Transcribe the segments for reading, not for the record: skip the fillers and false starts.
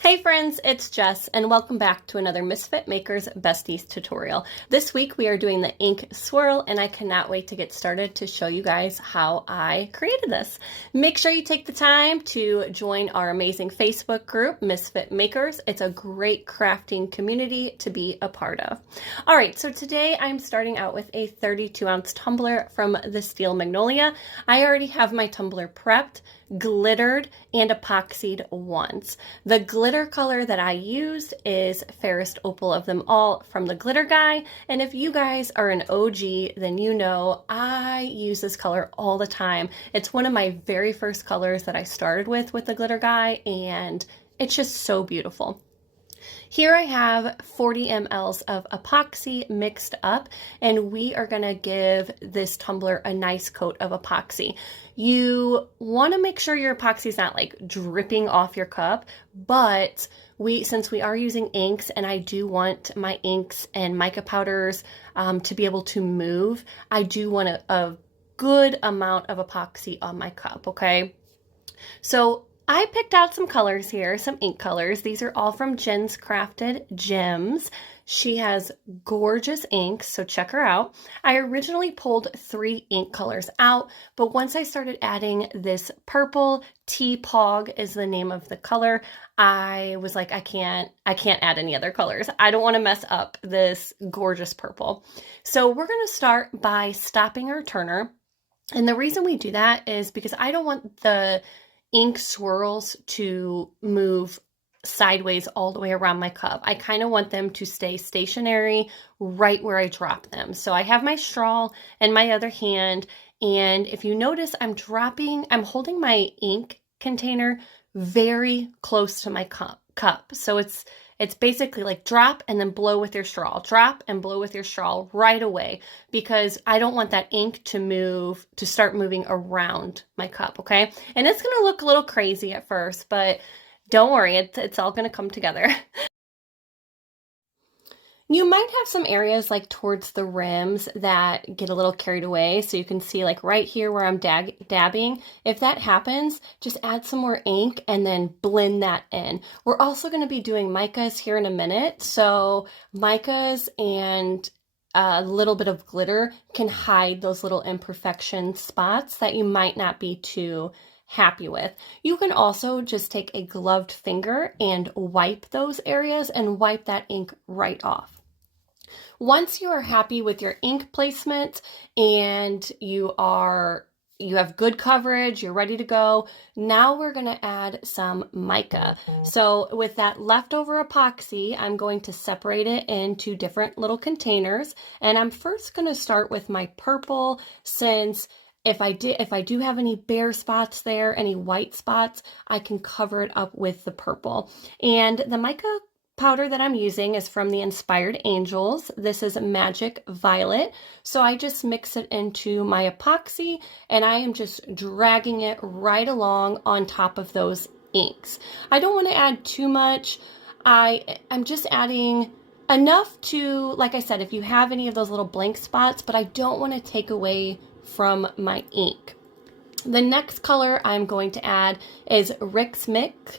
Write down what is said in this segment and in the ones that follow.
Hey friends, it's Jess and welcome back to another Misfit Makers Besties tutorial. This week we are doing the ink swirl and I cannot wait to get started to show you guys how I created this. Make sure you take the time to join our amazing Facebook group, Misfit Makers. It's a great crafting community to be a part of. Alright, so today I'm starting out with a 32-ounce tumbler from the Steel Magnolia. I already have my tumbler prepped, glittered, and epoxied once. The glitter color that I used is Fairest Opal of them all from the Glitter Guy, and if you guys are an OG, then you know I use this color all the time. It's one of my very first colors that I started with the Glitter Guy, and it's just so beautiful. Here I have 40 mLs of epoxy mixed up, and we are going to give this tumbler a nice coat of epoxy. You want to make sure your epoxy is not like dripping off your cup, but since we are using inks and I do want my inks and mica powders to be able to move, I do want a good amount of epoxy on my cup, okay? So I picked out some colors here, some ink colors. These are all from Jen's Crafted Gems. She has gorgeous inks, so check her out. I originally pulled 3 ink colors out, but once I started adding this purple, T-Pog is the name of the color, I was like, I can't add any other colors. I don't want to mess up this gorgeous purple. So we're going to start by stopping our turner. And the reason we do that is because I don't want the ink swirls to move sideways all the way around my cup. I kind of want them to stay stationary right where I drop them. So I have my straw in my other hand, and if you notice, I'm holding my ink container very close to my cup. So it's basically like drop and then blow with your straw, drop and blow with your straw right away, because I don't want that ink to start moving around my cup, okay? And it's gonna look a little crazy at first, but don't worry, it's all gonna come together. You might have some areas like towards the rims that get a little carried away. So you can see like right here where I'm dabbing. If that happens, just add some more ink and then blend that in. We're also going to be doing micas here in a minute. So micas and a little bit of glitter can hide those little imperfection spots that you might not be too happy with. You can also just take a gloved finger and wipe those areas and wipe that ink right off. Once you are happy with your ink placement and you have good coverage, you're ready to go, now we're going to add some mica. So with that leftover epoxy, I'm going to separate it into different little containers, and I'm first going to start with my purple, since if I do have any bare spots there, any white spots, I can cover it up with the purple. And the mica powder that I'm using is from the Inspired Angels. This is Magic Violet. So I just mix it into my epoxy and I am just dragging it right along on top of those inks. I don't want to add too much. I'm just adding enough to, like I said, if you have any of those little blank spots, but I don't want to take away from my ink. The next color I'm going to add is Rick's Mix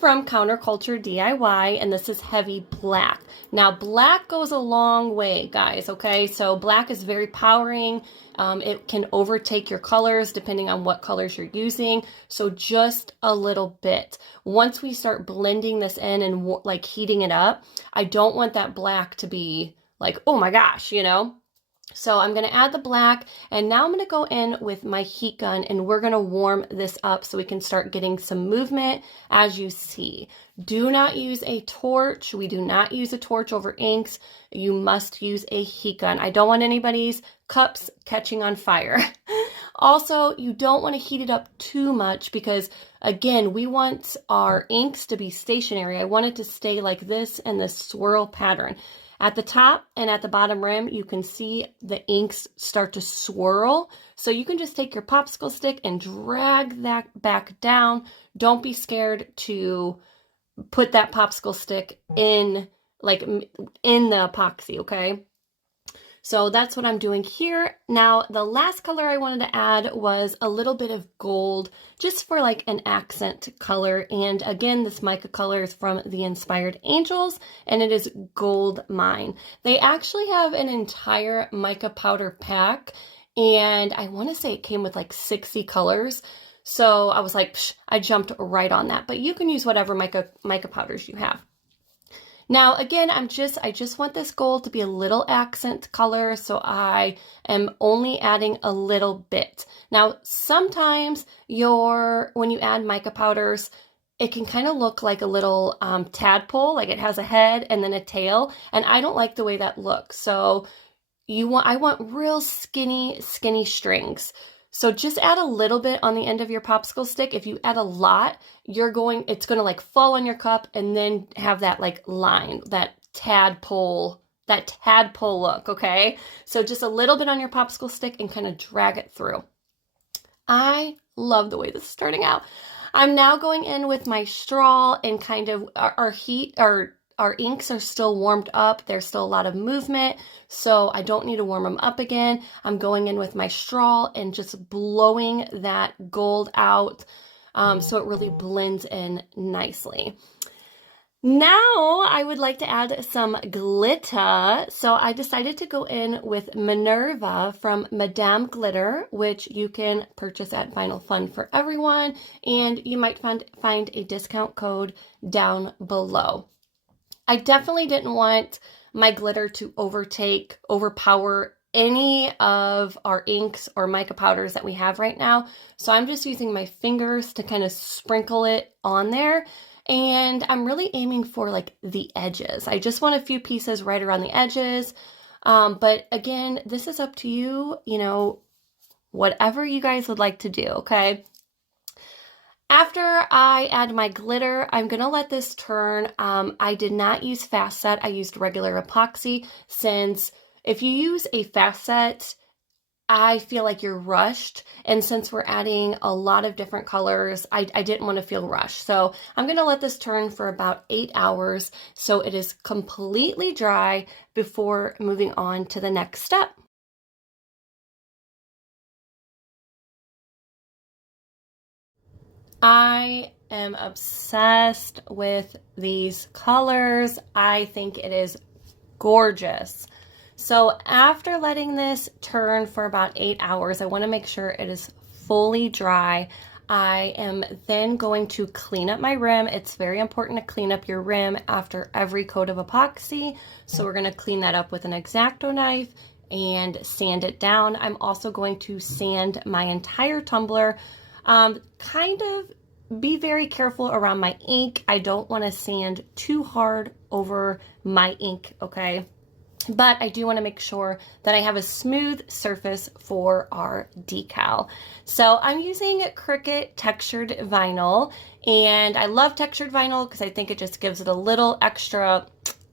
from Counterculture DIY, and this is Heavy Black. Now, black goes a long way, guys, okay? So black is very powering. It can overtake your colors depending on what colors you're using, so just a little bit. Once we start blending this in and like heating it up, I don't want that black to be like, oh my gosh, you know? So I'm going to add the black, and now I'm going to go in with my heat gun and we're going to warm this up so we can start getting some movement. As you see, do not use a torch. We do not use a torch over inks. You must use a heat gun. I don't want anybody's cups catching on fire. Also, you don't want to heat it up too much because, again, we want our inks to be stationary. I want it to stay like this in this swirl pattern. At the top and at the bottom rim, you can see the inks start to swirl. So you can just take your popsicle stick and drag that back down. Don't be scared to put that popsicle stick in the epoxy, okay? So that's what I'm doing here. Now, the last color I wanted to add was a little bit of gold, just for like an accent color. And again, this mica color is from the Inspired Angels, and it is Gold Mine. They actually have an entire mica powder pack, and I want to say it came with like 60 colors. So I was like, psh, I jumped right on that. But you can use whatever mica powders you have. Now, again, I just want this gold to be a little accent color, so I am only adding a little bit. Now, sometimes when you add mica powders, it can kind of look like a little tadpole, like it has a head and then a tail, and I don't like the way that looks. So I want real skinny strings. So just add a little bit on the end of your popsicle stick. If you add a lot, it's gonna like fall on your cup and then have that like line, that tadpole look, okay? So just a little bit on your popsicle stick and kind of drag it through. I love the way this is starting out. I'm now going in with my straw and kind of our inks are still warmed up. There's still a lot of movement, so I don't need to warm them up again. I'm going in with my straw and just blowing that gold out so it really blends in nicely. Now I would like to add some glitter. So I decided to go in with Minerva from Madame Glitter, which you can purchase at Vinyl Fun for Everyone, and you might find a discount code down below. I definitely didn't want my glitter to overpower any of our inks or mica powders that we have right now. So I'm just using my fingers to kind of sprinkle it on there. And I'm really aiming for like the edges. I just want a few pieces right around the edges. But again, this is up to you, whatever you guys would like to do, okay? After I add my glitter, I'm going to let this turn. I did not use fast set. I used regular epoxy, since if you use a fast set, I feel like you're rushed. And since we're adding a lot of different colors, I didn't want to feel rushed. So I'm going to let this turn for about 8 hours so it is completely dry before moving on to the next step. I am obsessed with these colors. I think it is gorgeous. So after letting this turn for about 8 hours, I want to make sure it is fully dry. I am then going to clean up my rim. It's very important to clean up your rim after every coat of epoxy. So we're going to clean that up with an X-Acto knife and sand it down. I'm also going to sand my entire tumbler. Kind of be very careful around my ink. I don't want to sand too hard over my ink, okay? But I do want to make sure that I have a smooth surface for our decal. So I'm using Cricut textured vinyl, and I love textured vinyl because I think it just gives it a little extra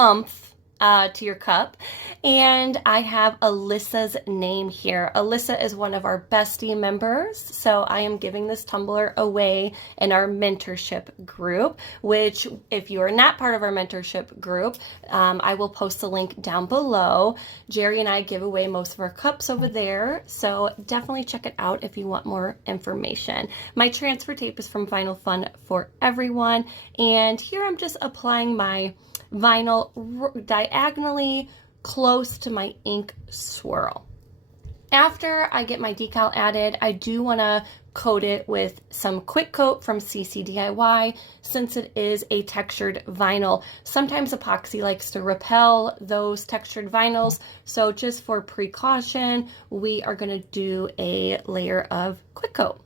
oomph to your cup. And I have Alyssa's name here. Alyssa is one of our bestie members, so I am giving this tumbler away in our mentorship group, which if you are not part of our mentorship group, I will post the link down below. Jerry and I give away most of our cups over there, so definitely check it out if you want more information. My transfer tape is from Vinyl Fun for Everyone, and here I'm just applying my vinyl diagonally close to my ink swirl. After I get my decal added, I do want to coat it with some Qucik Coat from CCDIY, since it is a textured vinyl. Sometimes epoxy likes to repel those textured vinyls, so just for precaution, we are going to do a layer of Qucik Coat.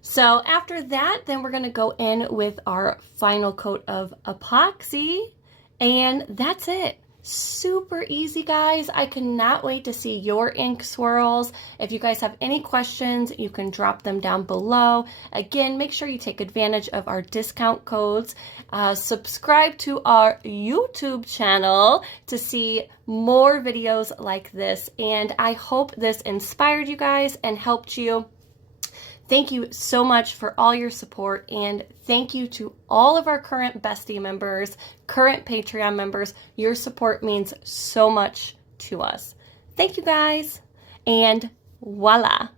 So after that, then we're going to go in with our final coat of epoxy, and that's it. Super easy, guys. I cannot wait to see your ink swirls. If you guys have any questions, you can drop them down below. Again, make sure you take advantage of our discount codes. Subscribe to our YouTube channel to see more videos like this. And I hope this inspired you guys and helped you. Thank you so much for all your support, and thank you to all of our current Bestie members, current Patreon members. Your support means so much to us. Thank you guys, and voila.